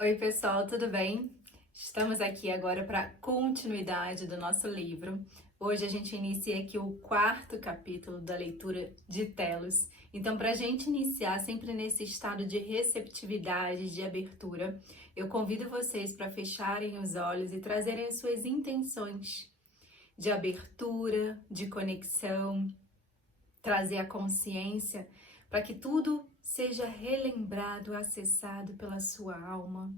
Oi, pessoal, tudo bem? Estamos aqui agora para a continuidade do nosso livro. Hoje a gente inicia aqui o quarto capítulo da leitura de Telos. Então, para a gente iniciar sempre nesse estado de receptividade, de abertura, eu convido vocês para fecharem os olhos e trazerem as suas intenções de abertura, de conexão, trazer a consciência para que tudo seja relembrado, acessado pela sua alma.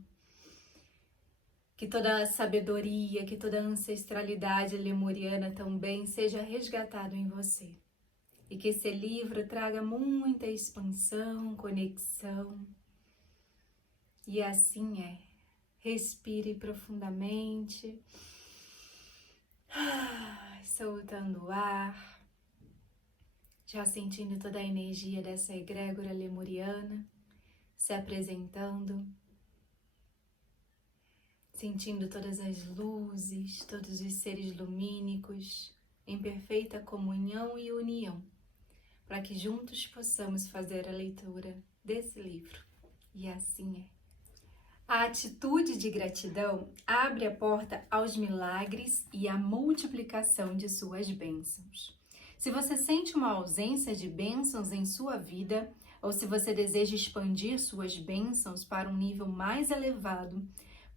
Que toda a sabedoria, que toda a ancestralidade lemuriana também seja resgatado em você. E que esse livro traga muita expansão, conexão. E assim é. Respire profundamente. Soltando o ar. Já sentindo toda a energia dessa egrégora lemuriana se apresentando. Sentindo todas as luzes, todos os seres lumínicos em perfeita comunhão e união, para que juntos possamos fazer a leitura desse livro. E assim é. A atitude de gratidão abre a porta aos milagres e à multiplicação de suas bênçãos. Se você sente uma ausência de bênçãos em sua vida, ou se você deseja expandir suas bênçãos para um nível mais elevado,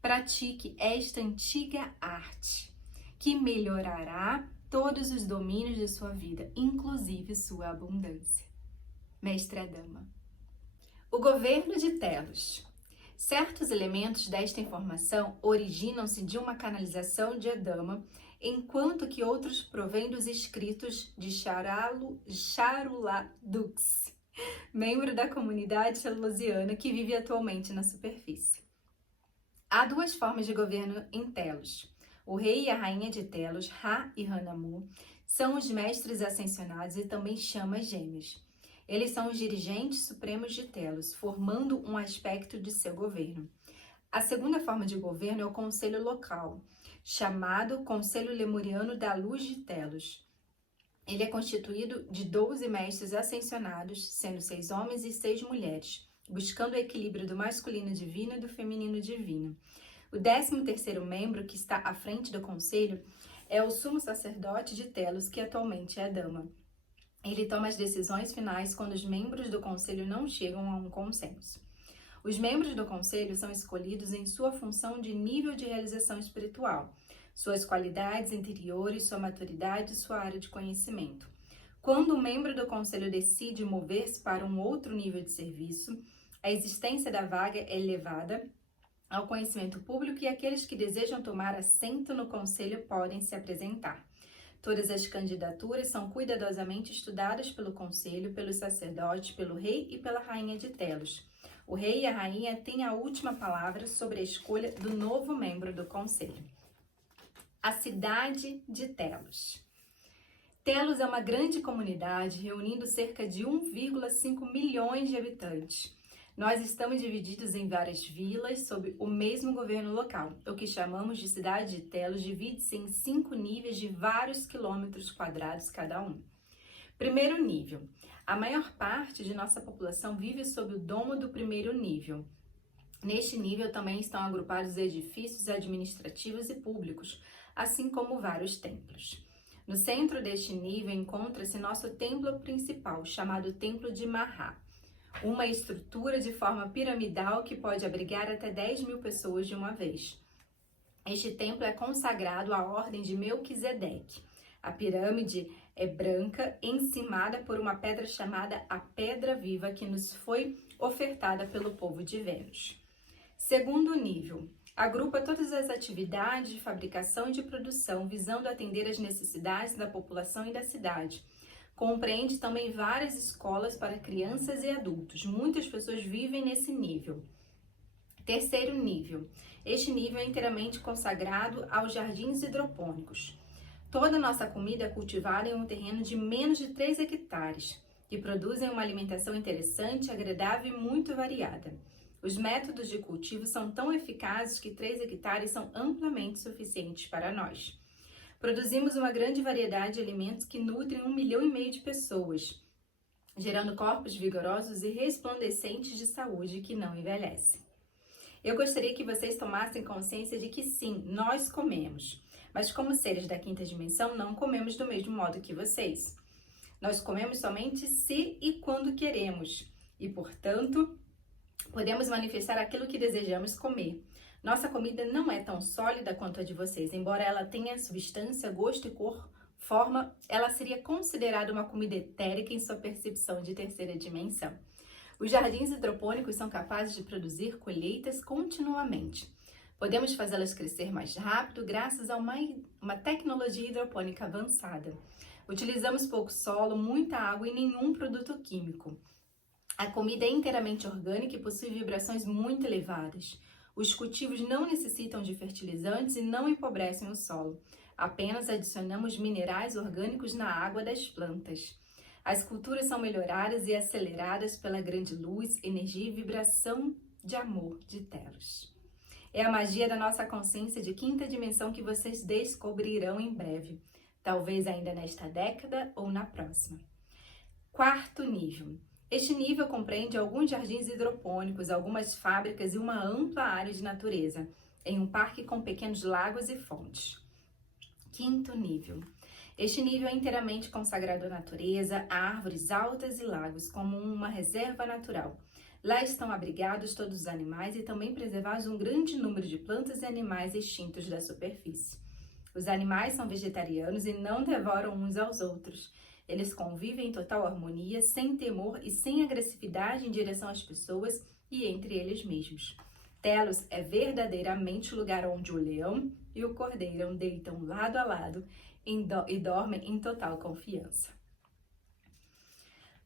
pratique esta antiga arte, que melhorará todos os domínios de sua vida, inclusive sua abundância. Mestre Adama. O governo de Telos. Certos elementos desta informação originam-se de uma canalização de Adama, enquanto que outros provêm dos escritos de Charuladux, membro da comunidade telosiana que vive atualmente na superfície. Há duas formas de governo em Telos. O rei e a rainha de Telos, Ra e Hanamu, são os mestres ascensionados e também chamas gêmeas. Eles são os dirigentes supremos de Telos, formando um aspecto de seu governo. A segunda forma de governo é o conselho local, chamado Conselho Lemuriano da Luz de Telos. Ele é constituído de 12 mestres ascensionados, sendo 6 homens e 6 mulheres, buscando o equilíbrio do masculino divino e do feminino divino. O 13º membro, que está à frente do conselho, é o sumo sacerdote de Telos, que atualmente é Adama. Ele toma as decisões finais quando os membros do conselho não chegam a um consenso. Os membros do conselho são escolhidos em sua função de nível de realização espiritual, suas qualidades interiores, sua maturidade e sua área de conhecimento. Quando um membro do conselho decide mover-se para um outro nível de serviço, a existência da vaga é levada ao conhecimento público e aqueles que desejam tomar assento no conselho podem se apresentar. Todas as candidaturas são cuidadosamente estudadas pelo conselho, pelos sacerdotes, pelo rei e pela rainha de Telos. O rei e a rainha têm a última palavra sobre a escolha do novo membro do conselho. A cidade de Telos. Telos é uma grande comunidade reunindo cerca de 1,5 milhões de habitantes. Nós estamos divididos em várias vilas sob o mesmo governo local. O que chamamos de cidade de Telos divide-se em 5 níveis de vários quilômetros quadrados cada um. Primeiro nível. A maior parte de nossa população vive sob o domo do primeiro nível. Neste nível também estão agrupados edifícios administrativos e públicos, assim como vários templos. No centro deste nível encontra-se nosso templo principal, chamado Templo de Mahá, uma estrutura de forma piramidal que pode abrigar até 10.000 pessoas de uma vez. Este templo é consagrado à ordem de Melquisedeque. A pirâmide é branca, encimada por uma pedra chamada a Pedra Viva, que nos foi ofertada pelo povo de Vênus. Segundo nível. Agrupa todas as atividades de fabricação e de produção, visando atender às necessidades da população e da cidade. Compreende também várias escolas para crianças e adultos. Muitas pessoas vivem nesse nível. Terceiro nível. Este nível é inteiramente consagrado aos jardins hidropônicos. Toda a nossa comida é cultivada em um terreno de menos de 3 hectares, que produzem uma alimentação interessante, agradável e muito variada. Os métodos de cultivo são tão eficazes que 3 hectares são amplamente suficientes para nós. Produzimos uma grande variedade de alimentos que nutrem 1,5 milhão de pessoas, gerando corpos vigorosos e resplandecentes de saúde que não envelhecem. Eu gostaria que vocês tomassem consciência de que sim, nós comemos, mas como seres da quinta dimensão, não comemos do mesmo modo que vocês. Nós comemos somente se e quando queremos, e portanto, podemos manifestar aquilo que desejamos comer. Nossa comida não é tão sólida quanto a de vocês, embora ela tenha substância, gosto e cor, forma, ela seria considerada uma comida etérica em sua percepção de terceira dimensão. Os jardins hidropônicos são capazes de produzir colheitas continuamente. Podemos fazê-las crescer mais rápido graças a uma tecnologia hidropônica avançada. Utilizamos pouco solo, muita água e nenhum produto químico. A comida é inteiramente orgânica e possui vibrações muito elevadas. Os cultivos não necessitam de fertilizantes e não empobrecem o solo. Apenas adicionamos minerais orgânicos na água das plantas. As culturas são melhoradas e aceleradas pela grande luz, energia e vibração de amor de Telos. É a magia da nossa consciência de quinta dimensão que vocês descobrirão em breve, talvez ainda nesta década ou na próxima. Quarto nível. Este nível compreende alguns jardins hidropônicos, algumas fábricas e uma ampla área de natureza, em um parque com pequenos lagos e fontes. Quinto nível. Este nível é inteiramente consagrado à natureza, a árvores altas e lagos, como uma reserva natural. Lá estão abrigados todos os animais e também preservados um grande número de plantas e animais extintos da superfície. Os animais são vegetarianos e não devoram uns aos outros. Eles convivem em total harmonia, sem temor e sem agressividade em direção às pessoas e entre eles mesmos. Telos é verdadeiramente o lugar onde o leão e o cordeiro deitam lado a lado e dormem em total confiança.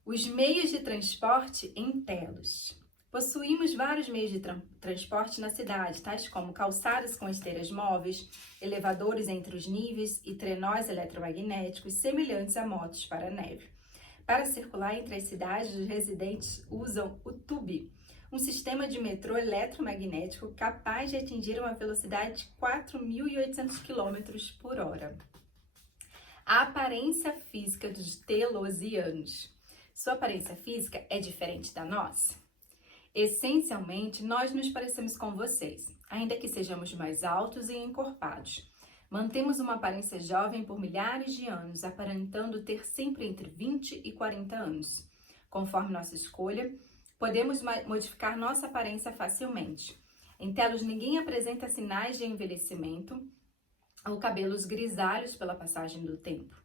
Os meios de transporte em Telos. Possuímos vários meios de transporte na cidade, tais como calçadas com esteiras móveis, elevadores entre os níveis e trenós eletromagnéticos semelhantes a motos para a neve. Para circular entre as cidades, os residentes usam o tube, um sistema de metrô eletromagnético capaz de atingir uma velocidade de 4.800 km por hora. A aparência física dos telosianos. Sua aparência física é diferente da nossa? Essencialmente, nós nos parecemos com vocês, ainda que sejamos mais altos e encorpados. Mantemos uma aparência jovem por milhares de anos, aparentando ter sempre entre 20 e 40 anos. Conforme nossa escolha, podemos modificar nossa aparência facilmente. Em Telos, ninguém apresenta sinais de envelhecimento ou cabelos grisalhos pela passagem do tempo.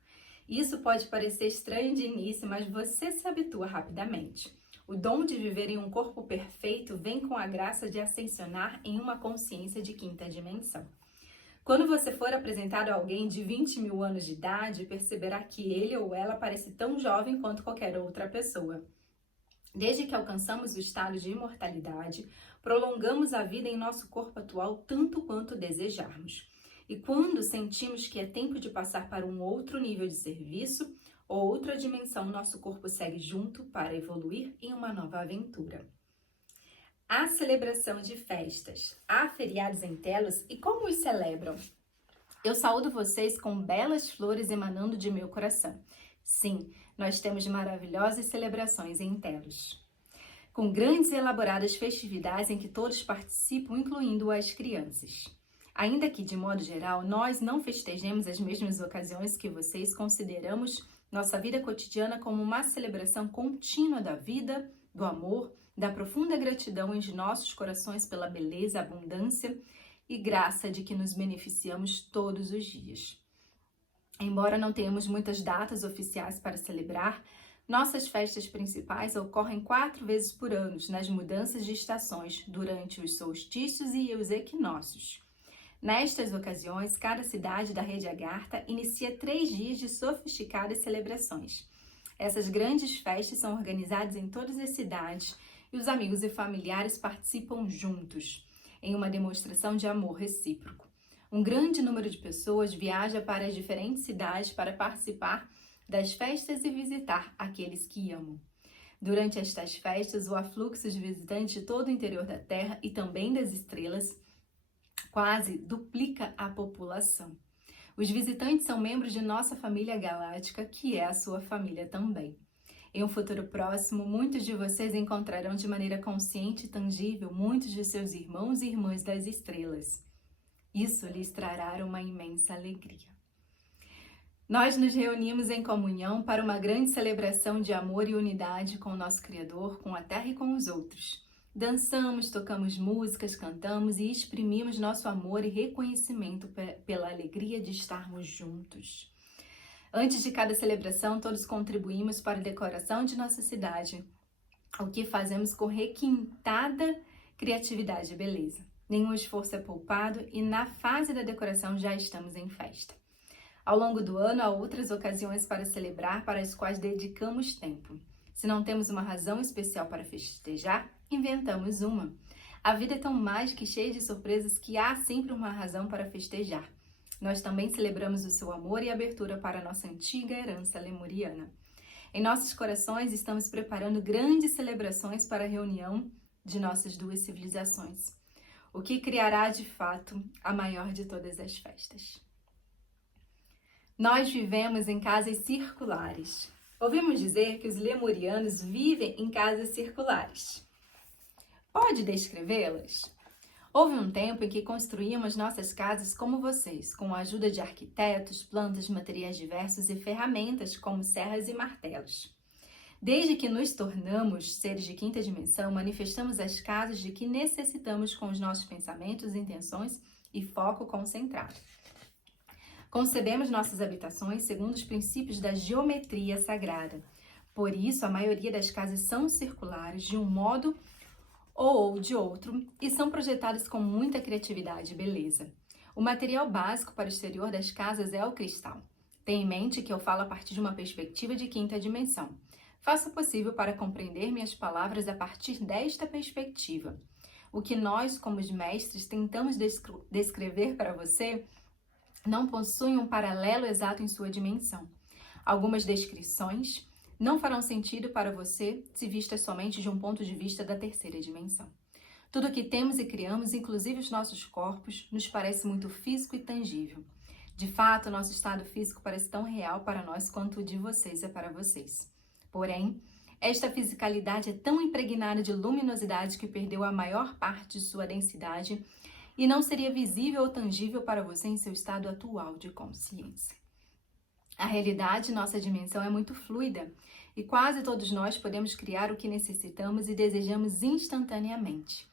Isso pode parecer estranho de início, mas você se habitua rapidamente. O dom de viver em um corpo perfeito vem com a graça de ascensionar em uma consciência de quinta dimensão. Quando você for apresentado a alguém de 20 mil anos de idade, perceberá que ele ou ela parece tão jovem quanto qualquer outra pessoa. Desde que alcançamos o estado de imortalidade, prolongamos a vida em nosso corpo atual tanto quanto desejarmos. E quando sentimos que é tempo de passar para um outro nível de serviço ou outra dimensão, nosso corpo segue junto para evoluir em uma nova aventura. A celebração de festas. Há feriados em Telos e como os celebram? Eu saúdo vocês com belas flores emanando de meu coração. Sim, nós temos maravilhosas celebrações em Telos, com grandes e elaboradas festividades em que todos participam, incluindo as crianças. Ainda que, de modo geral, nós não festejemos as mesmas ocasiões que vocês, consideramos nossa vida cotidiana como uma celebração contínua da vida, do amor, da profunda gratidão em nossos corações pela beleza, abundância e graça de que nos beneficiamos todos os dias. Embora não tenhamos muitas datas oficiais para celebrar, nossas festas principais ocorrem 4 vezes por ano, nas mudanças de estações, durante os solstícios e os equinócios. Nestas ocasiões, cada cidade da rede Agartha inicia 3 dias de sofisticadas celebrações. Essas grandes festas são organizadas em todas as cidades e os amigos e familiares participam juntos, em uma demonstração de amor recíproco. Um grande número de pessoas viaja para as diferentes cidades para participar das festas e visitar aqueles que amam. Durante estas festas, o afluxo de visitantes de todo o interior da Terra e também das estrelas quase duplica a população. Os visitantes são membros de nossa família galáctica, que é a sua família também. Em um futuro próximo, muitos de vocês encontrarão de maneira consciente e tangível muitos de seus irmãos e irmãs das estrelas. Isso lhes trará uma imensa alegria. Nós nos reunimos em comunhão para uma grande celebração de amor e unidade com o nosso Criador, com a Terra e com os outros. Dançamos, tocamos músicas, cantamos e exprimimos nosso amor e reconhecimento pela alegria de estarmos juntos. Antes de cada celebração, todos contribuímos para a decoração de nossa cidade, o que fazemos com requintada criatividade e beleza. Nenhum esforço é poupado e na fase da decoração já estamos em festa. Ao longo do ano, há outras ocasiões para celebrar, para as quais dedicamos tempo. Se não temos uma razão especial para festejar, inventamos uma. A vida é tão mágica e cheia de surpresas que há sempre uma razão para festejar. Nós também celebramos o seu amor e abertura para a nossa antiga herança lemuriana. Em nossos corações, estamos preparando grandes celebrações para a reunião de nossas duas civilizações, o que criará, de fato, a maior de todas as festas. Nós vivemos em casas circulares. Ouvimos dizer que os lemurianos vivem em casas circulares. Pode descrevê-las? Houve um tempo em que construíamos nossas casas como vocês, com a ajuda de arquitetos, plantas, materiais diversos e ferramentas como serras e martelos. Desde que nos tornamos seres de quinta dimensão, manifestamos as casas de que necessitamos com os nossos pensamentos, intenções e foco concentrado. Concebemos nossas habitações segundo os princípios da geometria sagrada. Por isso, a maioria das casas são circulares de um modo ou de outro e são projetadas com muita criatividade e beleza. O material básico para o exterior das casas é o cristal. Tenha em mente que eu falo a partir de uma perspectiva de quinta dimensão. Faça o possível para compreender minhas palavras a partir desta perspectiva. O que nós, como os mestres, tentamos descrever para você não possui um paralelo exato em sua dimensão. Algumas descrições não farão sentido para você se vistas somente de um ponto de vista da terceira dimensão. Tudo o que temos e criamos, inclusive os nossos corpos, nos parece muito físico e tangível. De fato, nosso estado físico parece tão real para nós quanto o de vocês é para vocês. Porém, esta fisicalidade é tão impregnada de luminosidade que perdeu a maior parte de sua densidade e não seria visível ou tangível para você em seu estado atual de consciência. A realidade, nossa dimensão, é muito fluida e quase todos nós podemos criar o que necessitamos e desejamos instantaneamente.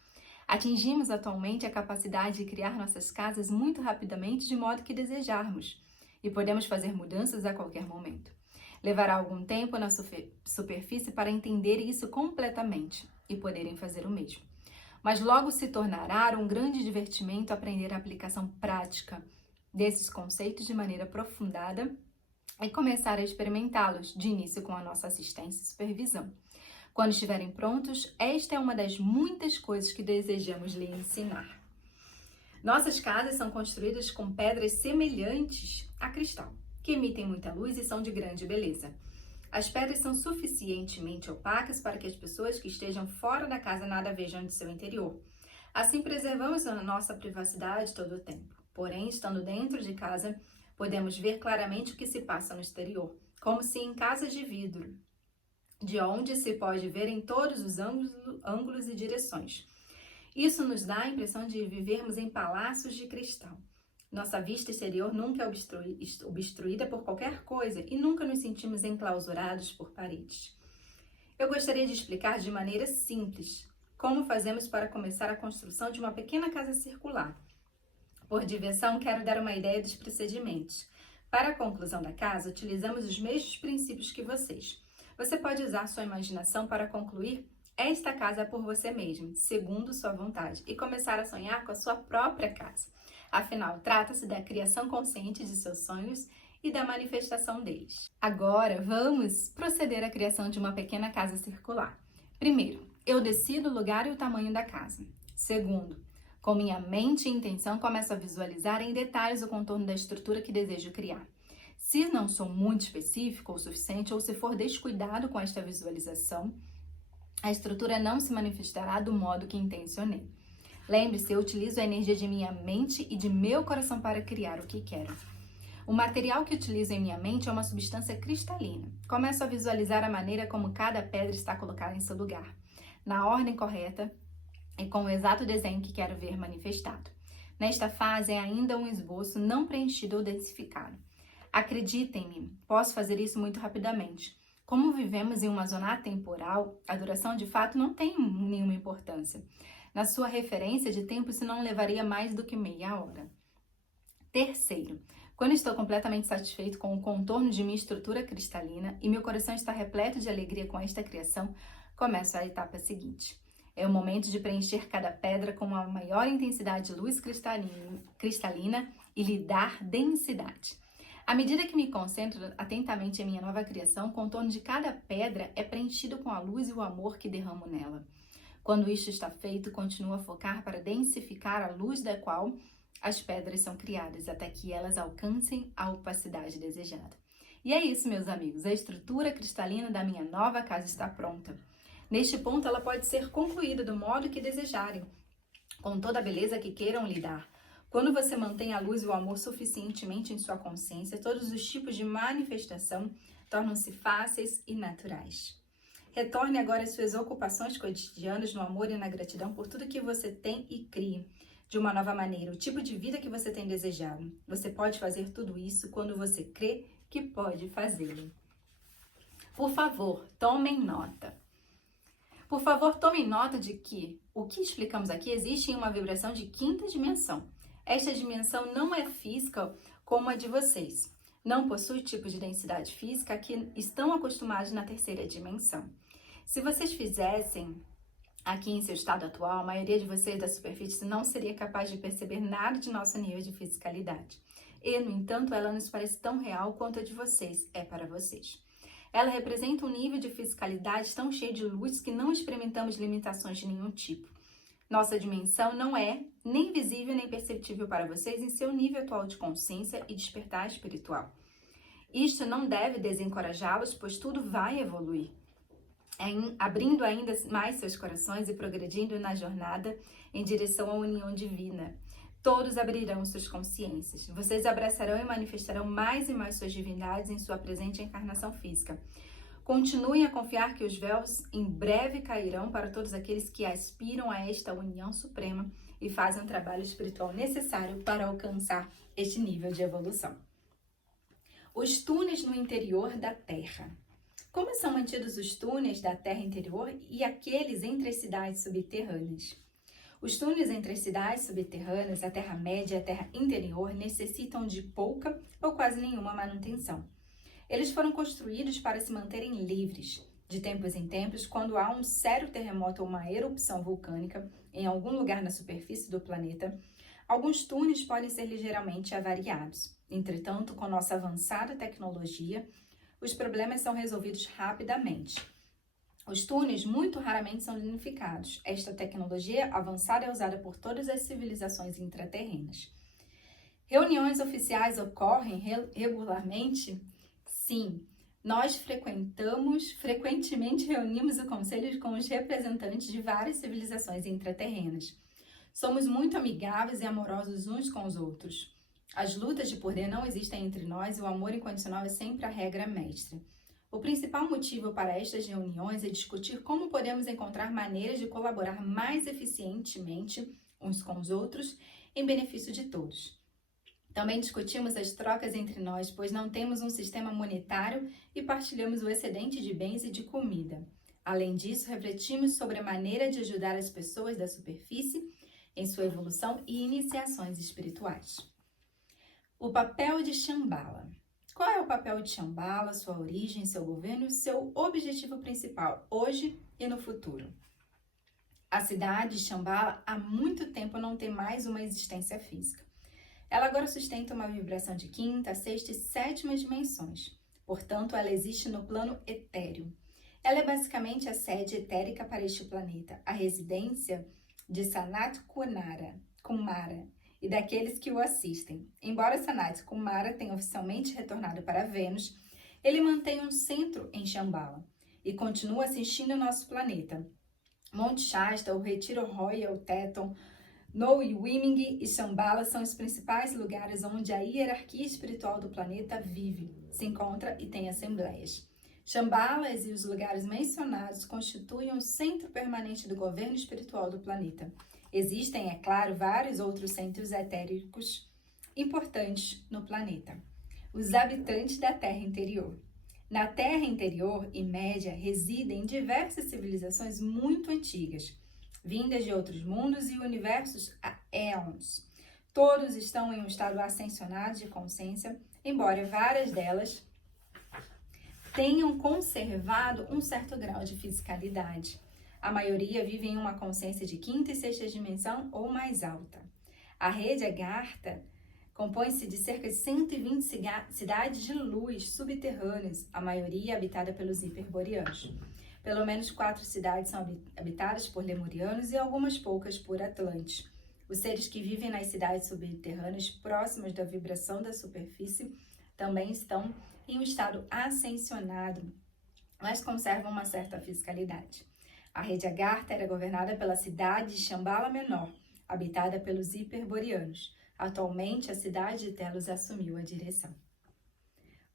Atingimos atualmente a capacidade de criar nossas casas muito rapidamente de modo que desejarmos e podemos fazer mudanças a qualquer momento. Levará algum tempo na superfície para entender isso completamente e poderem fazer o mesmo. Mas logo se tornará um grande divertimento aprender a aplicação prática desses conceitos de maneira aprofundada e começar a experimentá-los, de início com a nossa assistência e supervisão. Quando estiverem prontos, esta é uma das muitas coisas que desejamos lhe ensinar. Nossas casas são construídas com pedras semelhantes a cristal, que emitem muita luz e são de grande beleza. As pedras são suficientemente opacas para que as pessoas que estejam fora da casa nada vejam de seu interior. Assim, preservamos a nossa privacidade todo o tempo. Porém, estando dentro de casa, podemos ver claramente o que se passa no exterior, como se em casas de vidro, de onde se pode ver em todos os ângulos e direções. Isso nos dá a impressão de vivermos em palácios de cristal. Nossa vista exterior nunca é obstruída por qualquer coisa e nunca nos sentimos enclausurados por paredes. Eu gostaria de explicar de maneira simples como fazemos para começar a construção de uma pequena casa circular. Por diversão, quero dar uma ideia dos procedimentos. Para a conclusão da casa, utilizamos os mesmos princípios que vocês. Você pode usar sua imaginação para concluir esta casa por você mesmo, segundo sua vontade, e começar a sonhar com a sua própria casa. Afinal, trata-se da criação consciente de seus sonhos e da manifestação deles. Agora, vamos proceder à criação de uma pequena casa circular. Primeiro, eu decido o lugar e o tamanho da casa. Segundo, com minha mente e intenção, começo a visualizar em detalhes o contorno da estrutura que desejo criar. Se não sou muito específico o suficiente, ou se for descuidado com esta visualização, a estrutura não se manifestará do modo que intencionei. Lembre-se, eu utilizo a energia de minha mente e de meu coração para criar o que quero. O material que utilizo em minha mente é uma substância cristalina. Começo a visualizar a maneira como cada pedra está colocada em seu lugar, na ordem correta e com o exato desenho que quero ver manifestado. Nesta fase é ainda um esboço não preenchido ou densificado. Acreditem-me, posso fazer isso muito rapidamente. Como vivemos em uma zona atemporal, a duração de fato não tem nenhuma importância. Na sua referência de tempo, isso não levaria mais do que meia hora. Terceiro, quando estou completamente satisfeito com o contorno de minha estrutura cristalina e meu coração está repleto de alegria com esta criação, começo a etapa seguinte. É o momento de preencher cada pedra com uma maior intensidade de luz cristalina e lhe dar densidade. À medida que me concentro atentamente em minha nova criação, o contorno de cada pedra é preenchido com a luz e o amor que derramo nela. Quando isto está feito, continuo a focar para densificar a luz da qual as pedras são criadas, até que elas alcancem a opacidade desejada. E é isso, meus amigos, a estrutura cristalina da minha nova casa está pronta. Neste ponto, ela pode ser concluída do modo que desejarem, com toda a beleza que queiram lhe dar. Quando você mantém a luz e o amor suficientemente em sua consciência, todos os tipos de manifestação tornam-se fáceis e naturais. Retorne agora às suas ocupações cotidianas no amor e na gratidão por tudo que você tem e crie de uma nova maneira, o tipo de vida que você tem desejado. Você pode fazer tudo isso quando você crê que pode fazê-lo. Por favor, tomem nota. Por favor, tomem nota de que o que explicamos aqui existe em uma vibração de quinta dimensão. Esta dimensão não é física como a de vocês. Não possui tipo de densidade física que estão acostumados na terceira dimensão. Se vocês fizessem aqui em seu estado atual, a maioria de vocês da superfície não seria capaz de perceber nada de nosso nível de fisicalidade. E, no entanto, ela nos parece tão real quanto a de vocês é para vocês. Ela representa um nível de fisicalidade tão cheio de luz que não experimentamos limitações de nenhum tipo. Nossa dimensão não é nem visível nem perceptível para vocês em seu nível atual de consciência e despertar espiritual. Isto não deve desencorajá-los, pois tudo vai evoluir, abrindo ainda mais seus corações e progredindo na jornada em direção à união divina. Todos abrirão suas consciências. Vocês abraçarão e manifestarão mais e mais suas divindades em sua presente encarnação física. Continuem a confiar que os véus em breve cairão para todos aqueles que aspiram a esta união suprema e fazem o trabalho espiritual necessário para alcançar este nível de evolução. Os túneis no interior da Terra. Como são mantidos os túneis da Terra interior e aqueles entre as cidades subterrâneas? Os túneis entre as cidades subterrâneas, a Terra-média e a Terra interior necessitam de pouca ou quase nenhuma manutenção. Eles foram construídos para se manterem livres. De tempos em tempos, quando há um sério terremoto ou uma erupção vulcânica em algum lugar na superfície do planeta, alguns túneis podem ser ligeiramente avariados. Entretanto, com nossa avançada tecnologia, os problemas são resolvidos rapidamente. Os túneis muito raramente são danificados. Esta tecnologia avançada é usada por todas as civilizações intraterrenas. Reuniões oficiais ocorrem regularmente? Sim, nós frequentemente reunimos o conselho com os representantes de várias civilizações intraterrenas. Somos muito amigáveis e amorosos uns com os outros. As lutas de poder não existem entre nós e o amor incondicional é sempre a regra mestra. O principal motivo para estas reuniões é discutir como podemos encontrar maneiras de colaborar mais eficientemente uns com os outros em benefício de todos. Também discutimos as trocas entre nós, pois não temos um sistema monetário e partilhamos o excedente de bens e de comida. Além disso, refletimos sobre a maneira de ajudar as pessoas da superfície em sua evolução e iniciações espirituais. O papel de Shambhala. Qual é o papel de Shambhala, sua origem, seu governo e seu objetivo principal, hoje e no futuro? A cidade de Shambhala há muito tempo não tem mais uma existência física. Ela agora sustenta uma vibração de quinta, sexta e sétima dimensões. Portanto, ela existe no plano etéreo. Ela é basicamente a sede etérica para este planeta, a residência de Sanat Kumara e daqueles que o assistem. Embora Sanat Kumara tenha oficialmente retornado para Vênus, ele mantém um centro em Shambhala e continua assistindo ao nosso planeta. Monte Shasta, o Retiro Royal Teton, Nowiwiming e Shambhala são os principais lugares onde a hierarquia espiritual do planeta vive, se encontra e tem assembleias. Shambhalas e os lugares mencionados constituem um centro permanente do governo espiritual do planeta. Existem, é claro, vários outros centros etéricos importantes no planeta. Os habitantes da Terra Interior. Na Terra Interior e Média residem diversas civilizações muito antigas, vindas de outros mundos e universos há éons. Todos estão em um estado ascensionado de consciência, embora várias delas tenham conservado um certo grau de fisicalidade. A maioria vive em uma consciência de quinta e sexta dimensão ou mais alta. A rede Agartha compõe-se de cerca de 120 cidades de luz subterrâneas, a maioria habitada pelos hiperboreanos. Pelo menos 4 cidades são habitadas por lemurianos e algumas poucas por atlantes. Os seres que vivem nas cidades subterrâneas próximas da vibração da superfície também estão em um estado ascensionado, mas conservam uma certa fisicalidade. A rede Agartha era governada pela cidade de Shambhala Menor, habitada pelos hiperboreanos. Atualmente, a cidade de Telos assumiu a direção.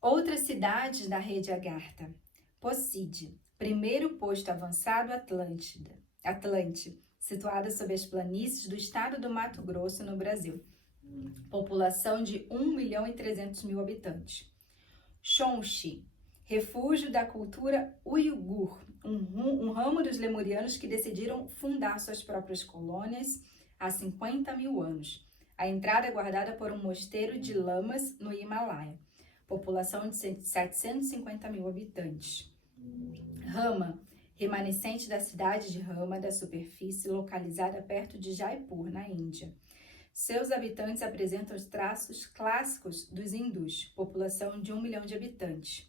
Outras cidades da rede Agartha. Possídia, primeiro posto avançado Atlante, situada sob as planícies do estado do Mato Grosso, no Brasil. População de 1.300.000 habitantes. Shonshi, refúgio da cultura uigur, um ramo dos lemurianos que decidiram fundar suas próprias colônias há 50.000 anos. A entrada é guardada por um mosteiro de lamas no Himalaia. População de 750.000 habitantes. Rama, remanescente da cidade de Rama da superfície, localizada perto de Jaipur, na Índia. Seus habitantes apresentam os traços clássicos dos hindus, população de 1 milhão de habitantes.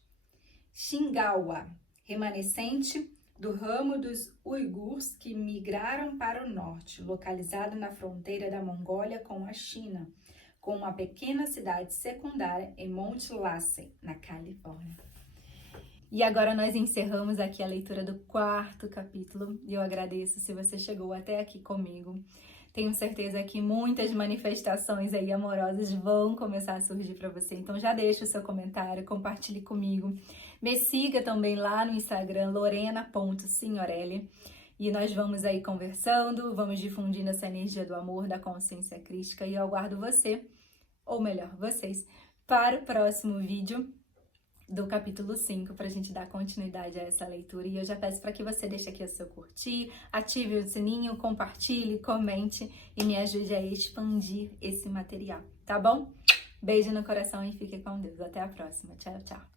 Shingawa, remanescente do ramo dos uigures que migraram para o norte, localizado na fronteira da Mongólia com a China, com uma pequena cidade secundária em Monte Lhasa, na Califórnia. E agora nós encerramos aqui a leitura do 4º capítulo, e eu agradeço se você chegou até aqui comigo. Tenho certeza que muitas manifestações aí amorosas vão começar a surgir para você. Então já deixa o seu comentário, compartilhe comigo. Me siga também lá no Instagram, lorena.signorelli. E nós vamos aí conversando, vamos difundindo essa energia do amor, da consciência crística. E eu aguardo você, ou melhor, vocês, para o próximo vídeo do capítulo 5, para a gente dar continuidade a essa leitura. E eu já peço para que você deixe aqui o seu curtir, ative o sininho, compartilhe, comente e me ajude a expandir esse material, tá bom? Beijo no coração e fique com Deus. Até a próxima. Tchau, tchau.